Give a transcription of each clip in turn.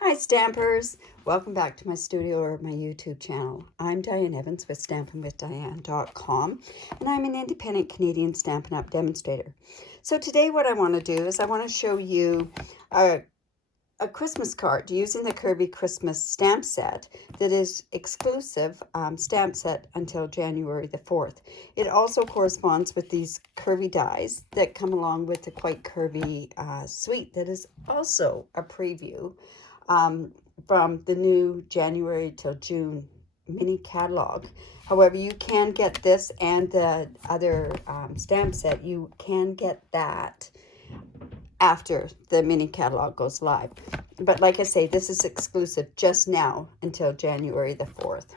Hi Stampers! Welcome back to my studio or my YouTube channel. I'm Diane Evans with stampinwithdiane.com and I'm an independent Canadian Stampin' Up demonstrator. So today what I want to do is I want to show you a Christmas card using the Curvy Christmas stamp set that is exclusive stamp set until January the 4th. It also corresponds with these Curvy Dies that come along with the Quite Curvy suite that is also a preview from the new January till June mini catalog. However, you can get this and the other stamp set. You can get that after the mini catalog goes live. But like I say, this is exclusive just now until January the 4th.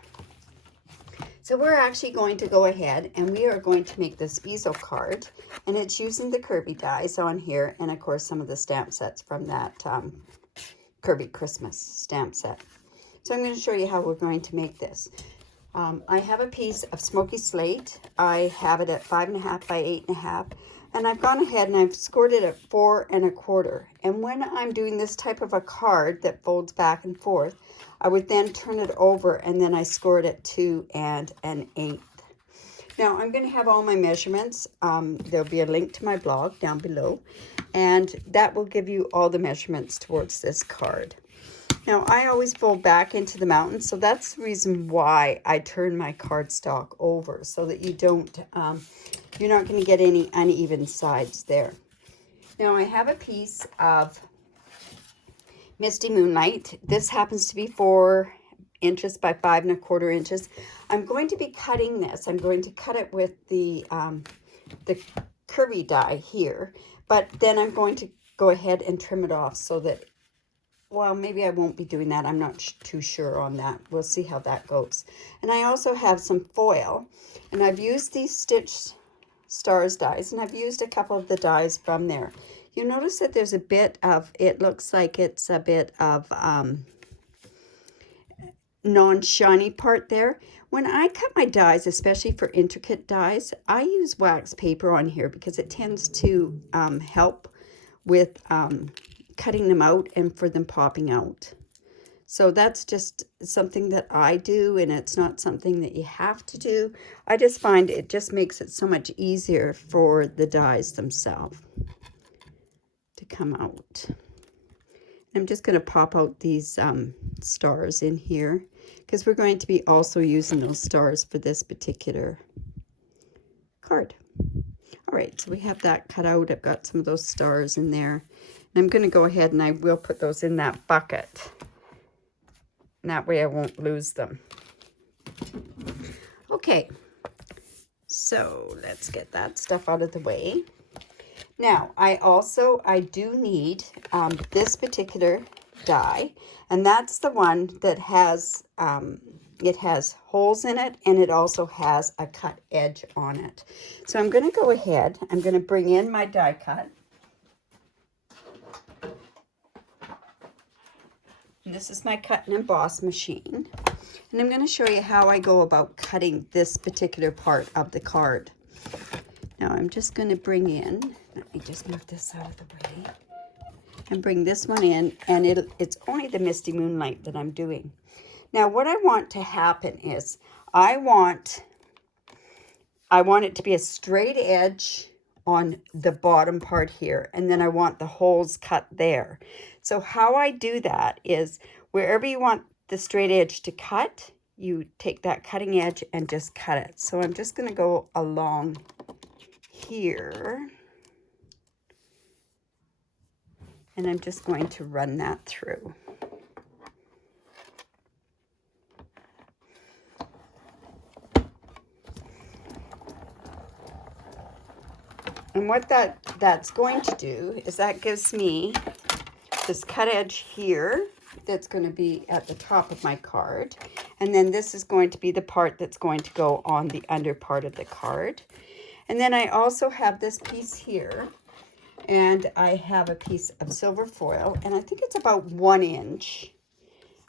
So we're actually going to go ahead and we are going to make this easel card, and it's using the Curvy Dies on here and of course some of the stamp sets from that Curvy Christmas stamp set. So I'm going to show you how we're going to make this. I have a piece of smoky slate. I have it at 5.5 by 8.5, and I've gone ahead and I've scored it at 4 1/4. And when I'm doing this type of a card that folds back and forth, I would then turn it over and then I score it at 2 1/8. Now I'm going to have all my measurements. There'll be a link to my blog down below, and that will give you all the measurements towards this card. Now I always fold back into the mountain, so that's the reason why I turn my cardstock over, so that you don't, you're not going to get any uneven sides there. Now I have a piece of Misty Moonlight. This happens to be 4 inches by 5 1/4 inches. I'm going to be cutting this. I'm going to cut it with the Curvy die here, but then I'm going to go ahead and trim it off so that, well, maybe I won't be doing that. I'm not too sure on that. We'll see how that goes. And I also have some foil, and I've used these Stitch Stars dies, and I've used a couple of the dies from there. You notice that there's a bit of, it looks like it's a bit of non-shiny part there. When I cut my dies, especially for intricate dies, I use wax paper on here because it tends to help with cutting them out and for them popping out. So that's just something that I do, and it's not something that you have to do. I just find it just makes it so much easier for the dies themselves to come out. I'm just going to pop out these stars in here because we're going to be also using those stars for this particular card. All right, so we have that cut out. I've got some of those stars in there. And I'm going to go ahead and I will put those in that bucket. And that way I won't lose them. Okay, so let's get that stuff out of the way. Now, I do need this particular die, and that's the one that has, it has holes in it, and it also has a cut edge on it. So I'm going to go ahead, I'm going to bring in my die cut. And this is my cut and emboss machine. And I'm going to show you how I go about cutting this particular part of the card. Now I'm just going to bring in, let me just move this out of the way, and bring this one in, and it's only the Misty Moonlight that I'm doing. Now what I want to happen is, I want it to be a straight edge on the bottom part here, and then I want the holes cut there. So how I do that is, wherever you want the straight edge to cut, you take that cutting edge and just cut it. So I'm just going to go along here, and I'm just going to run that through. And what that's going to do is that gives me this cut edge here that's going to be at the top of my card, and then this is going to be the part that's going to go on the under part of the card. And then I also have this piece here, and I have a piece of silver foil, and I think it's about 1 inch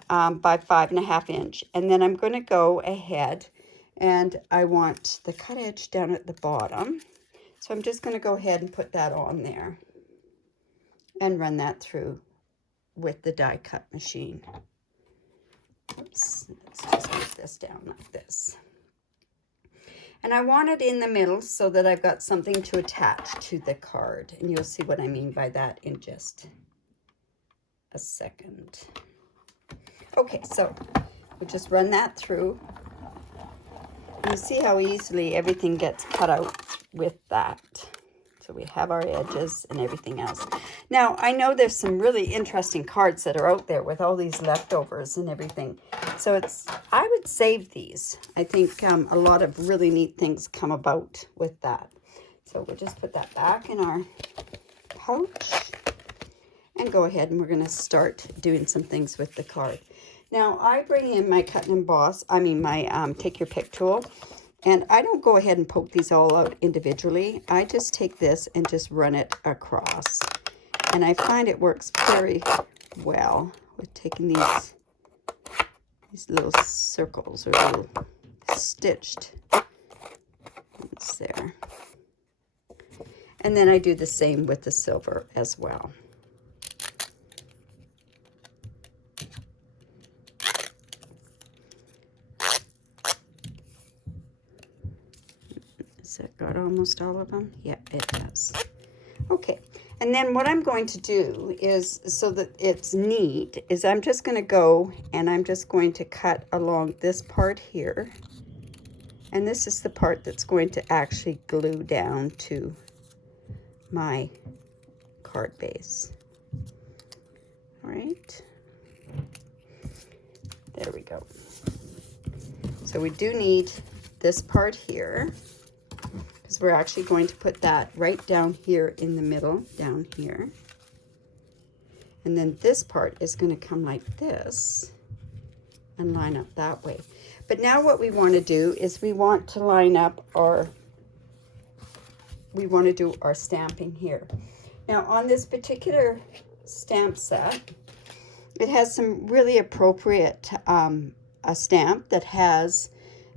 by 5.5 inch. And then I'm going to go ahead, and I want the cut edge down at the bottom. So I'm just going to go ahead and put that on there and run that through with the die cut machine. Oops, let's just move this down like this. And I want it in the middle so that I've got something to attach to the card. And you'll see what I mean by that in just a second. Okay, so we'll just run that through. You see how easily everything gets cut out with that. So we have our edges and everything else. Now, I know there's some really interesting cards that are out there with all these leftovers and everything. So I would save these. I think a lot of really neat things come about with that. So we'll just put that back in our pouch and go ahead and we're going to start doing some things with the card. Now, I bring in my cut and emboss, my take your pick tool. And I don't go ahead and poke these all out individually. I just take this and just run it across. And I find it works very well with taking these little circles or little stitched ones there. And then I do the same with the silver as well. Has that got almost all of them? Yeah, it does. Okay, and then what I'm going to do is, so that it's neat, is I'm just going to go and I'm just going to cut along this part here. And this is the part that's going to actually glue down to my card base. All right. There we go. So we do need this part here, because we're actually going to put that right down here in the middle, down here. And then this part is going to come like this and line up that way. But now what we want to do is we want to line up we want to do our stamping here. Now on this particular stamp set, it has some really appropriate a stamp that has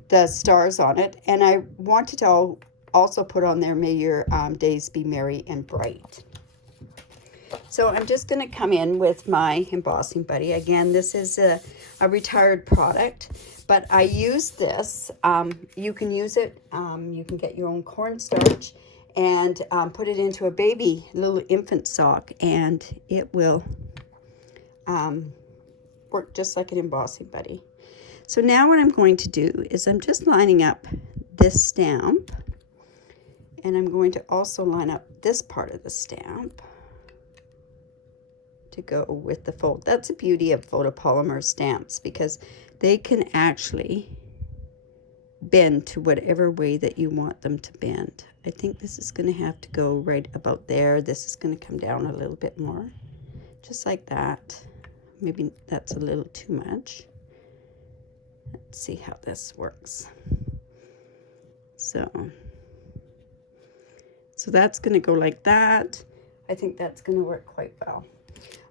the stars on it. And I wanted to also put on there, may your days be merry and bright. So I'm just going to come in with my embossing buddy. Again, this is a retired product, but I use this. You can use it. You can get your own cornstarch and put it into a baby little infant sock, and it will work just like an embossing buddy. So now what I'm going to do is I'm just lining up this stamp, and I'm going to also line up this part of the stamp to go with the fold. That's the beauty of photopolymer stamps, because they can actually bend to whatever way that you want them to bend. I think this is going to have to go right about there. This is going to come down a little bit more, just like that. Maybe that's a little too much. Let's see how this works. So that's going to go like that. I think that's going to work quite well.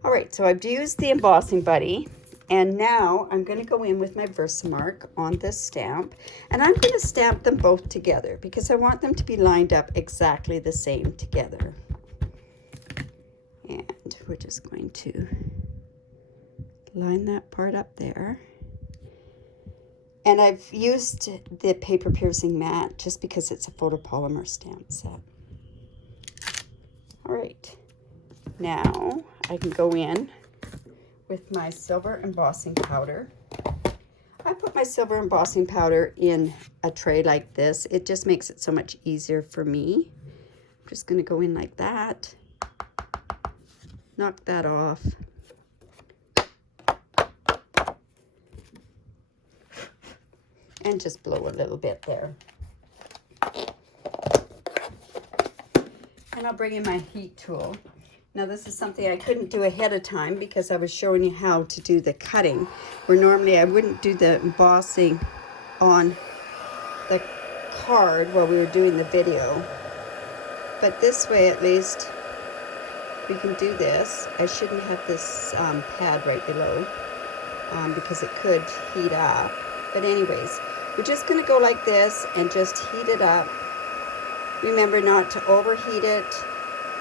All right, so I've used the embossing buddy, and now I'm going to go in with my Versamark on this stamp, and I'm going to stamp them both together because I want them to be lined up exactly the same together. And we're just going to line that part up there. And I've used the paper piercing mat just because it's a photopolymer stamp set. All right, now I can go in with my silver embossing powder. I put my silver embossing powder in a tray like this. It just makes it so much easier for me. I'm just going to go in like that, knock that off. And just blow a little bit there. And I'll bring in my heat tool. Now this is something I couldn't do ahead of time because I was showing you how to do the cutting, where normally I wouldn't do the embossing on the card while we were doing the video. But this way at least we can do this. I shouldn't have this pad right below because it could heat up. But anyways, we're just going to go like this and just heat it up. Remember not to overheat it.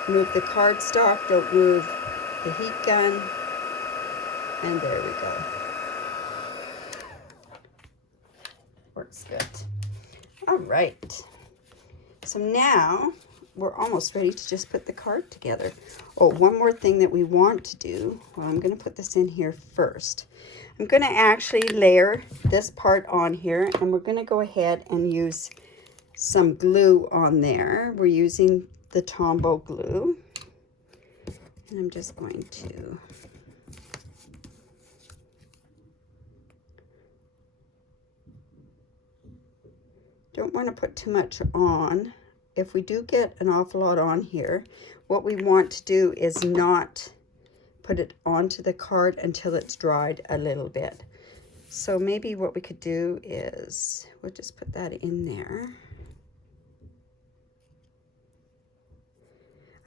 Move the cardstock, don't move the heat gun. And there we go. Works good. All right. So now we're almost ready to just put the card together. Oh, one more thing that we want to do. Well, I'm going to put this in here first. I'm going to actually layer this part on here, and we're going to go ahead and use some glue on there. We're using the Tombow glue. And I'm just going to don't want to put too much on. If we do get an awful lot on here, what we want to do is not put it onto the card until it's dried a little bit. So maybe what we could do is we'll just put that in there.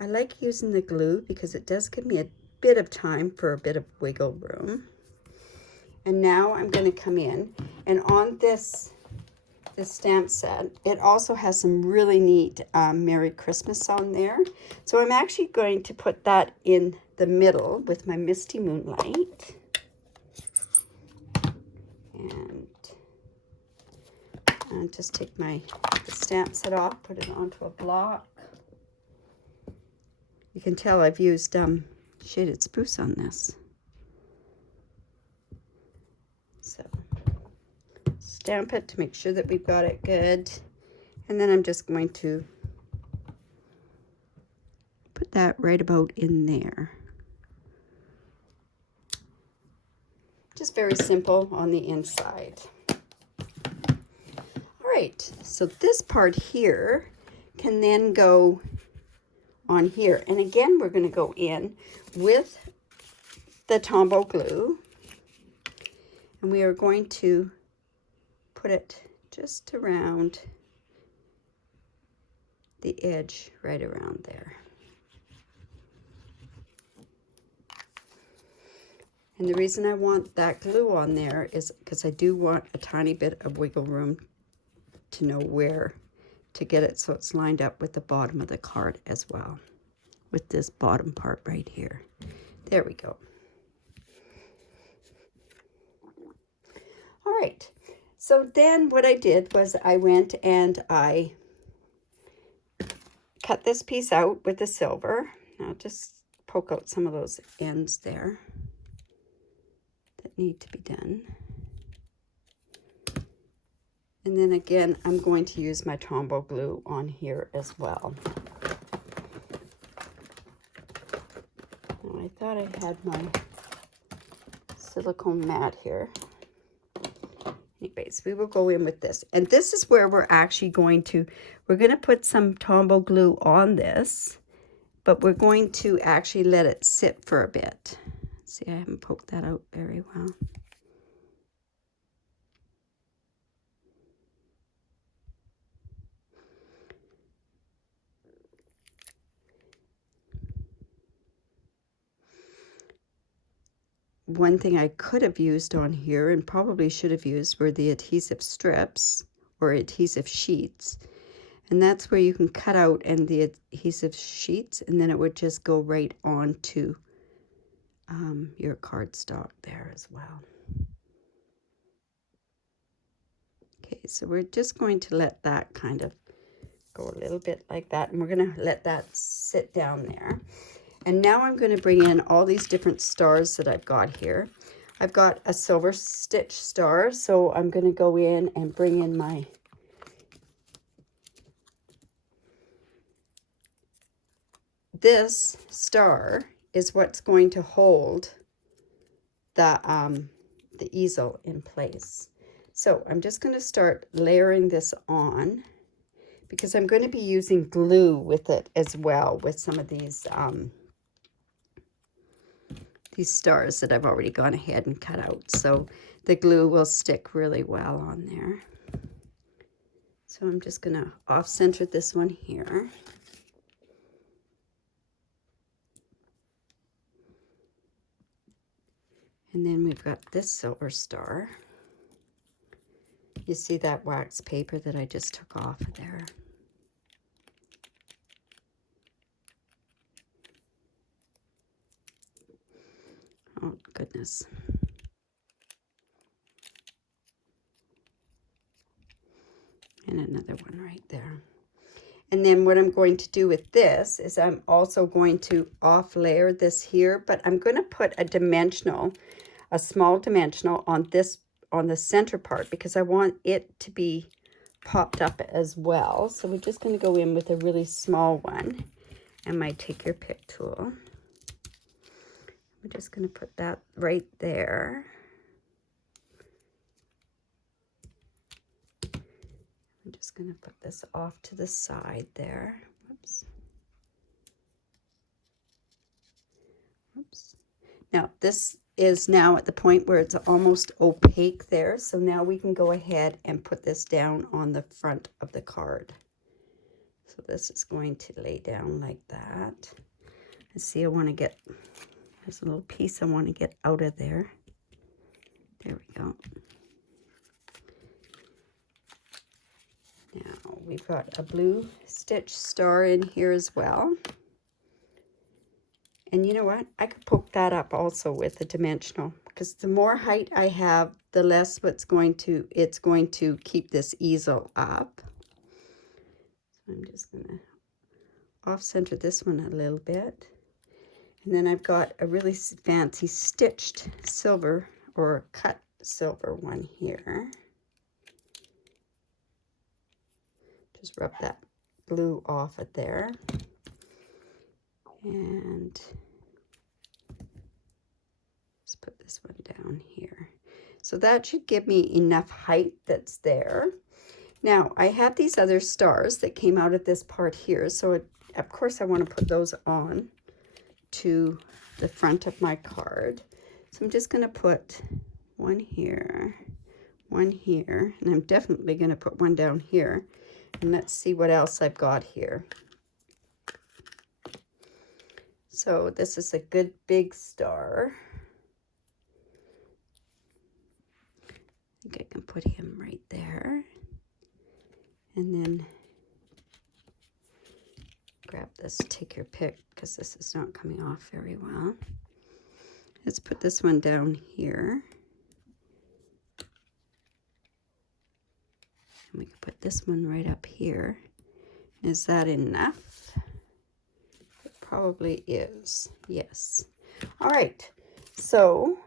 I like using the glue because it does give me a bit of time for a bit of wiggle room. And now I'm going to come in, and on this stamp set, it also has some really neat Merry Christmas on there. So I'm actually going to put that in the middle with my Misty Moonlight. And just take the stamp set off, put it onto a block. You can tell I've used shaded spruce on this. So stamp it to make sure that we've got it good. And then I'm just going to put that right about in there. Just very simple on the inside. All right, so this part here can then go on here. And again, we're going to go in with the Tombow glue. And we are going to put it just around the edge, right around there. And the reason I want that glue on there is because I do want a tiny bit of wiggle room to know where to get it so it's lined up with the bottom of the card as well, with this bottom part right here. There we go. All right, so then what I did was I went and I cut this piece out with the silver. I'll just poke out some of those ends there that need to be done. And then again, I'm going to use my Tombow glue on here as well. Now, I thought I had my silicone mat here. Anyways, we will go in with this. And this is where we're actually going to put some Tombow glue on this, but we're going to actually let it sit for a bit. See, I haven't poked that out very well. One thing I could have used on here and probably should have used were the adhesive strips or adhesive sheets. And that's where you can cut out and the adhesive sheets, and then it would just go right onto your cardstock there as well. Okay, so we're just going to let that kind of go a little bit like that, and we're going to let that sit down there. And now I'm going to bring in all these different stars that I've got here. I've got a silver stitch star, so I'm going to go in and bring in my this star is what's going to hold the easel in place. So I'm just going to start layering this on because I'm going to be using glue with it as well, with some of these stars that I've already gone ahead and cut out. So the glue will stick really well on there. So I'm just going to off-center this one here. And then we've got this silver star. You see that wax paper that I just took off of there? Oh, goodness. And another one right there. And then what I'm going to do with this is I'm also going to off layer this here, but I'm going to put a dimensional, a small dimensional on this, on the center part, because I want it to be popped up as well. So we're just going to go in with a really small one and my take your pick tool. I'm just going to put that right there. I'm just going to put this off to the side there. Whoops. Oops. Now this is now at the point where it's almost opaque there. So now we can go ahead and put this down on the front of the card. So this is going to lay down like that. I see I want to get, there's a little piece I want to get out of there. There we go. Now we've got a blue stitch star in here as well. And you know what? I could poke that up also with a dimensional, because the more height I have, the less it's going to keep this easel up. So I'm just going to off center this one a little bit. And then I've got a really fancy stitched silver or cut silver one here. Just rub that blue off it there. And just put this one down here. So that should give me enough height that's there. Now I have these other stars that came out of this part here. So of course I want to put those on to the front of my card. So I'm just going to put one here, and I'm definitely going to put one down here. And let's see what else I've got here. So this is a good big star. I think I can put him right there. And then grab this, take your pick, because this is not coming off very well. Let's put this one down here. And we can put this one right up here. Is that enough? It probably is. Yes. All right. So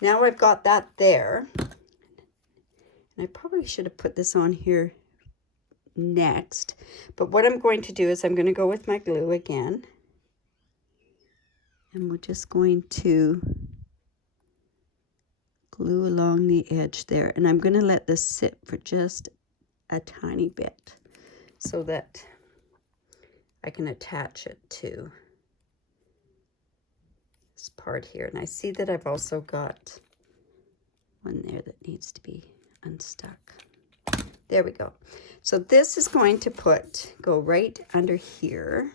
now I've got that there. And I probably should have put this on here next. But what I'm going to do is I'm going to go with my glue again. And we're just going to glue along the edge there. And I'm going to let this sit for just a tiny bit so that I can attach it to this part here. And I see that I've also got one there that needs to be unstuck. There we go. So this is going to go right under here.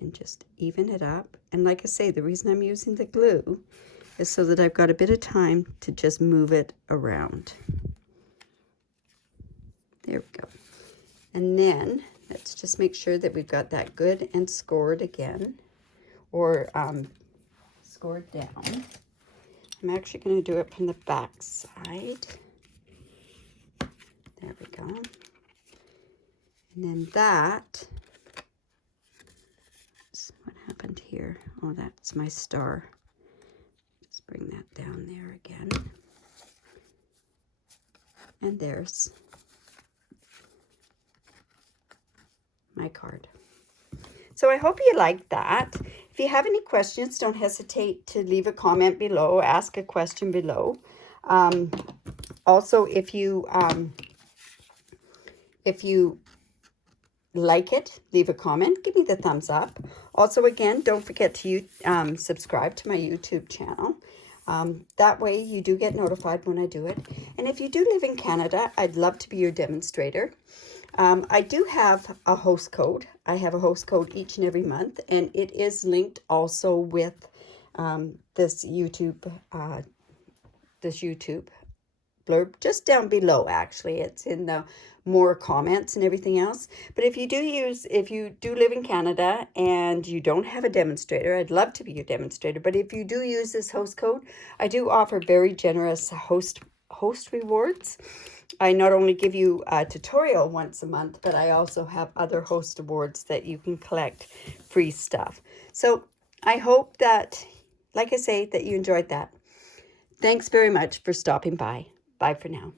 And just even it up. And like I say, the reason I'm using the glue is so that I've got a bit of time to just move it around. There we go. And then let's just make sure that we've got that good and scored again, or scored down. I'm actually going to do it from the back side. There we go. And then that, what happened here? Oh, that's my star. Just bring that down there again. And there's my card. So I hope you liked that. If you have any questions, don't hesitate to leave a comment below, ask a question below. Also, if you like it, leave a comment, give me the thumbs up. Also, again, don't forget to subscribe to my YouTube channel. That way you do get notified when I do it. And if you do live in Canada, I'd love to be your demonstrator. I do have a host code. I have a host code each and every month, and it is linked also with this YouTube blurb just down below, actually. It's in the more comments and everything else. But if you do live in Canada and you don't have a demonstrator, I'd love to be your demonstrator. But if you do use this host code, I do offer very generous host rewards. I not only give you a tutorial once a month, but I also have other host awards that you can collect free stuff. So I hope that, like I say, that you enjoyed that. Thanks very much for stopping by. Bye for now.